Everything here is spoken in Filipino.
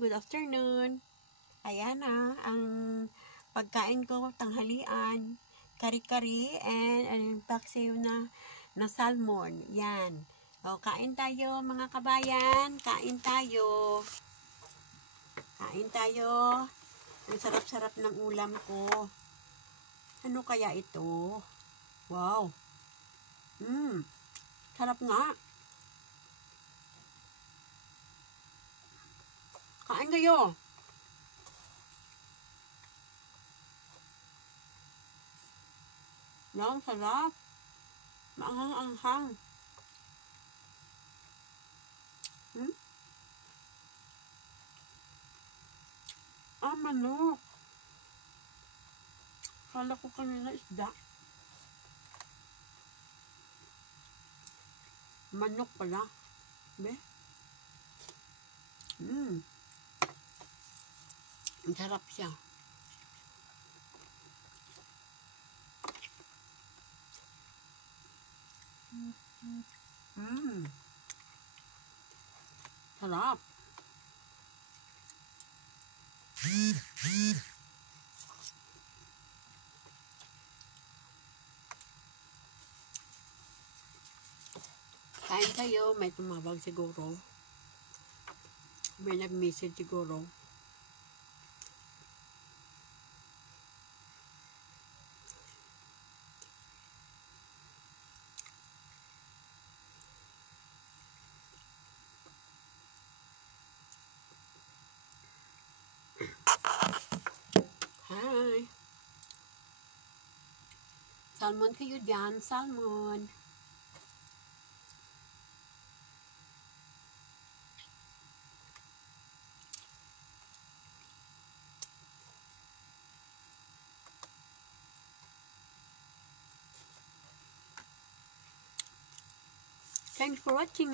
good afternoon. Ayan na, ang pagkain ko, tanghalian, kari-kari, and paksiw na salmon. Yan. O, kain tayo mga kabayan, kain tayo. Kain tayo. Ang sarap-sarap ng ulam ko. Ano kaya ito? Wow. Sarap nga. Kain kayo. Yan, sarap. Maanghang-anghang. Manok. Kala ko kanina isda. Manok pala. Be? Ang sarap siya. Sarap. Kain kayo, may tumawag siguro. May nag-message siguro. Hi. Salmon kayo dyan, salmon. Thanks for watching,